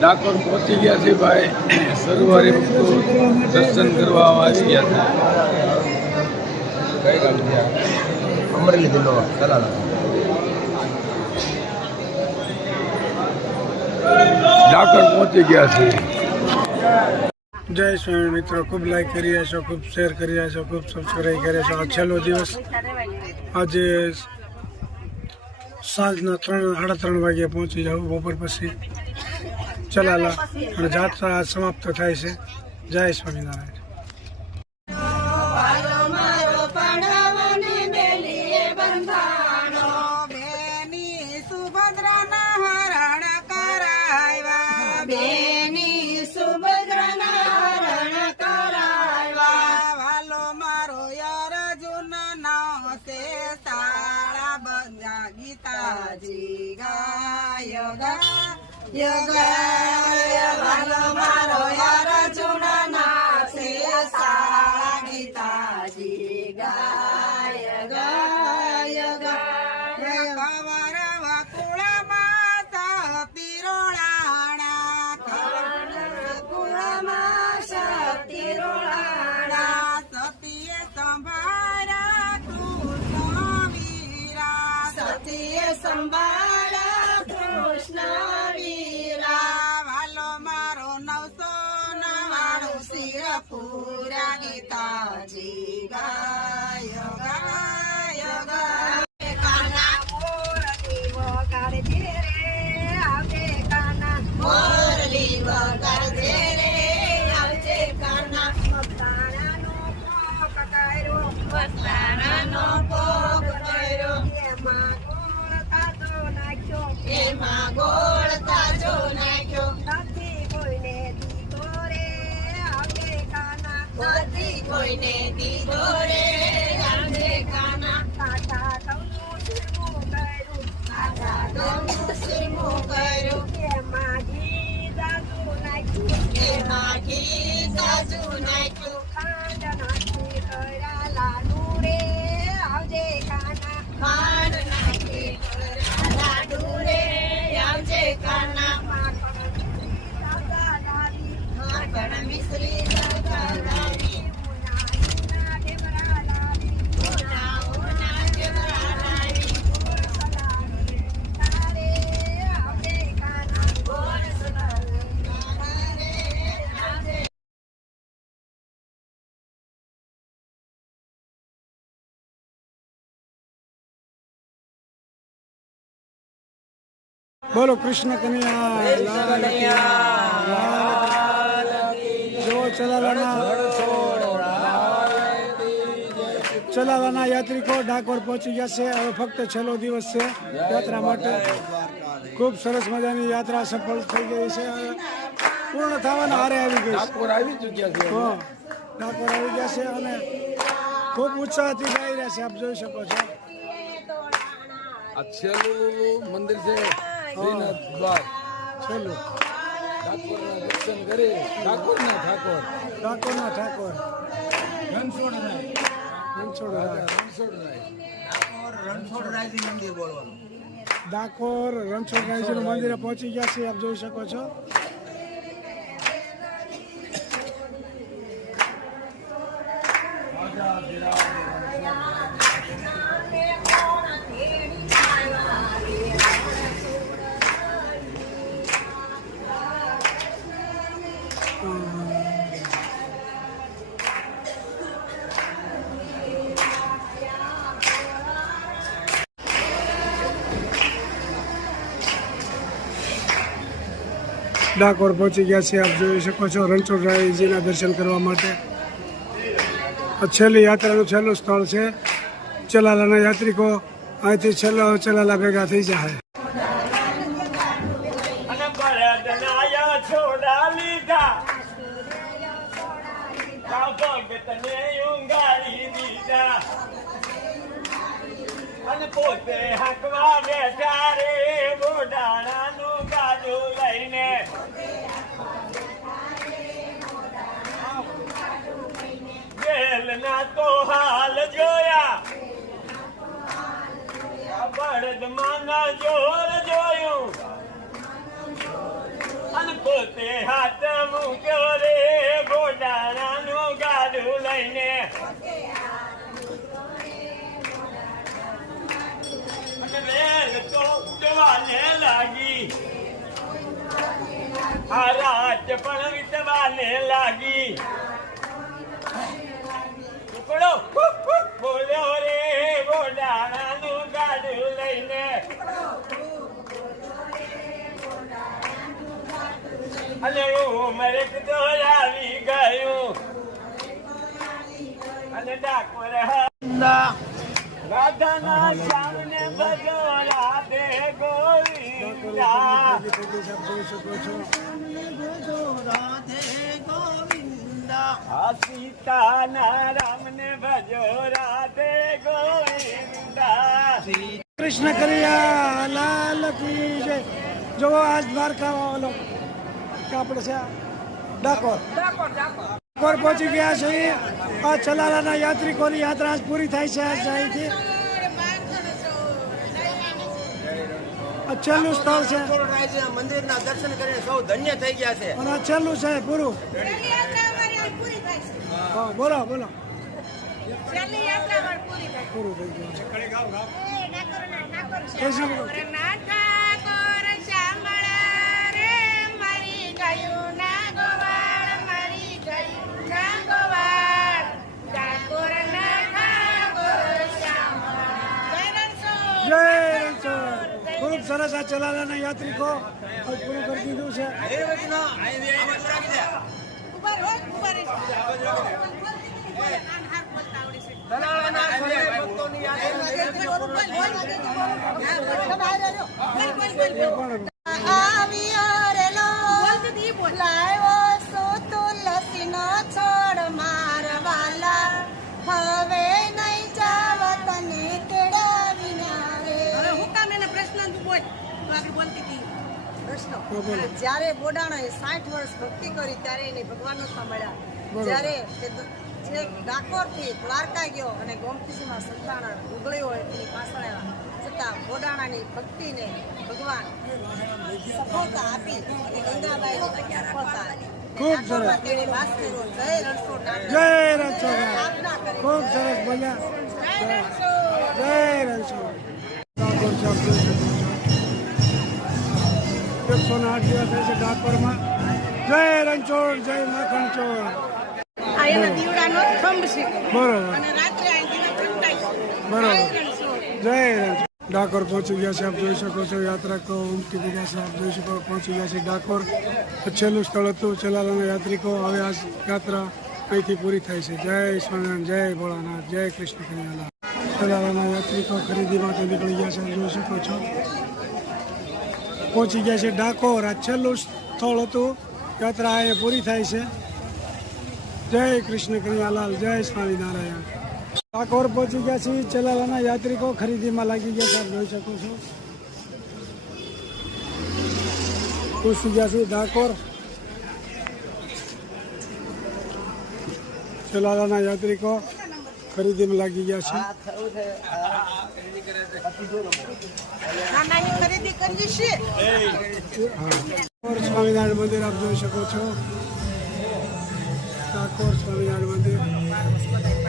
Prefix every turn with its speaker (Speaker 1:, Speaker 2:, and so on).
Speaker 1: ડાકોર પહોંચી ગયા છે ભાઈ. સરોવરે દર્શન કરવા આવી ગયા હતા. કઈ ગામ છે?
Speaker 2: અમરેલી જિલ્લો તલાલા
Speaker 1: ડાકોર પહોંચી ગયા છે.
Speaker 3: જય સ્વામી મિત્રો, ખૂબ લાઈક કરી રહ્યા છો ખૂબ શેર કરી રહ્યા છો ખૂબ સબસ્ક્રાઈબ કરી રહ્યા છો આ છેલ્લો દિવસ, આજે સાંજના ત્રણ, સાડા ત્રણ વાગે પહોંચી જાઉં બપોર પછી. ચલાલા. અને જાત્રા સમાપ્ત થાય છે. જય સ્વામિનારાયણ.
Speaker 4: વાલો મારો અર્જુન ના છે સાળા ગીતાજી ગાય ગાય ગાય કવરવા કુળમાં સતીરોળાણા કવરવા કુળમાં સતીરોળાણા સતીએ સંભાળ્યા કૃષ્ણ વીરા સતીએ સંભાળ્યા નવાણું શિર પૂરા કોઈને દીધો
Speaker 3: બોલો કૃષ્ણ કનૈયા લાલ કી, લાલ કી. જો ચલાલાના ચલાલાના યાત્રિકો ડાકોર પહોંચી ગયા છે હવે ફક્ત છેલ્લો દિવસ છે યાત્રા માટે ખૂબ સરસ મજાની યાત્રા સફળ થઈ ગઈ છે હવે પૂર્ણ થવાના હારે આવી ગઈ છે
Speaker 1: ડાકોર આવી ચૂક્યા છે
Speaker 3: હા ડાકોર આવી ગયા છે અને ખૂબ ઉત્સાહથી ગાઈ રહ્યા છે આપ જોઈ શકો છો।
Speaker 1: આ છેલ્લું મંદિર છે। શ્રીનાથ દ્વાર
Speaker 3: છેલ્લું.
Speaker 1: ડાકોરના દર્શન કરી ડાકોરના ઠાકોર.
Speaker 3: ડાકોરના ઠાકોર.
Speaker 1: રણછોડરાય.
Speaker 3: રણછોડ રાય.
Speaker 1: રણછોડરાય.
Speaker 2: રણછોડરાયજી મંદિર બોલવાનું.
Speaker 3: ડાકોર રણછોડરાયજીનું મંદિરે પહોંચી ગયા છે આપ જોઈ શકો છો. ડાકોર પહોંચી ગયા છે. આપ જોઈ શકો છો રણછોડરાયજીના દર્શન કરવા માટે. આ છેલ્લી યાત્રાનું છેલ્લું સ્થળ છે. ચલાલાના યાત્રિકો અહીંથી છેલ્લો ચલાલા ભેગા થઈ જાય.
Speaker 5: અને બળદનાયા છોડા લીધા કા ભગતને ઊંઘાડી દીધા અને પોતે હકવા બેઠા રે બોડાણાનું બેલના તો હાલ જોયા બળદમાના જોર જોયું અને પોતે હાથ મૂક્યો રે ગાડું લઈને અને તો ઉડવાને લાગી આ રાત પણ વિતવાને ગાડું લઈને. અને ઉમરેક તો આવી ગયું. અને ડાકોર રાધાના સામને ભજો
Speaker 3: છે છો
Speaker 5: આ રામને ભજો રાધે
Speaker 3: કૃષ્ણ કરિયા લાલ કી જય. જો આજ દ્વારકા વાળો કે આપણે છે ડાકોર. ડાકોર પહોંચી ગયા છે આ ચલાલાના યાત્રિકોની યાત્રા પૂરી થાય છે આજ અહીંથી. છેલ્લું સ્થળ છે.
Speaker 2: મંદિરના દર્શન કરીને સૌ ધન્ય થઈ ગયા છે.
Speaker 3: અને આ છેલ્લું છે પૂરું બોલો બોલો.
Speaker 4: પૂરી
Speaker 3: થઈ ગયું. છે ખૂબ સરસ આ ચલાલાના યાત્રિકો પૂરું કરી દીધું છે
Speaker 4: પ્રશ્ન બોલો. જ્યારે બોડાણાએ સાઠ વર્ષ ભક્તિ કરી ત્યારે એને ભગવાન નતા મળ્યા. જ્યારે જે ડાકોરથી દ્વારકા ગયો અને ગોમતીજીમાં સંતાન ઉગળ્યો હોય એની પાછળ આવ્યા છતાં બોડાણાની ભક્તિને ભગવાન સફળતા આપી અને ગંગાબાઈ સફળતા.
Speaker 3: ખૂબ સરસ.
Speaker 4: જય રણછોડ
Speaker 3: ખૂબ સરસ બોલ્યા
Speaker 4: જય રણછોડ.
Speaker 3: છો એકસો ને આઠ દિવસ થાય છે ડાકોરમાં જય રણછોડ જય માખણ ચોર બરોબર.
Speaker 4: જય રણછોડ.
Speaker 3: ડાકોર પહોંચી ગયા છે આપ જોઈ શકો છો યાત્રાકો ઉમટી ગયા છે આપ જોઈ શકો પહોંચી ગયા છે ડાકોર છેલ્લું સ્થળ હતું છેલ્લાના યાત્રિકો હવે આ યાત્રા અહીંથી પૂરી થાય છે જય સ્વામિનારાયણ જય ભોળાનાથ જય કૃષ્ણ કન્યાલા ચલાલાના યાત્રિકો ખરીદી માટે નીકળી ગયા છે જોઈ શકો છો પહોંચી ગયા છે ડાકોર. આ છેલ્લું સ્થળ હતું. યાત્રા અહીંયા પૂરી થાય છે. જય કૃષ્ણ કનૈયાલાલ જય સ્વામિનારાયણ. ડાકોર પહોંચી ગયા છે ચલાલાના યાત્રિકો ખરીદીમાં લાગી ગયા છે. જોઈ શકો છો. પહોંચી ગયા છે ડાકોર. ચલાલાના યાત્રિકો ખરીદીમાં લાગી ગયા છે. સ્વામિનારાયણ મંદિર આપ જોઈ શકો છો. ઠાકોર સ્વામિનારાયણ મંદિર.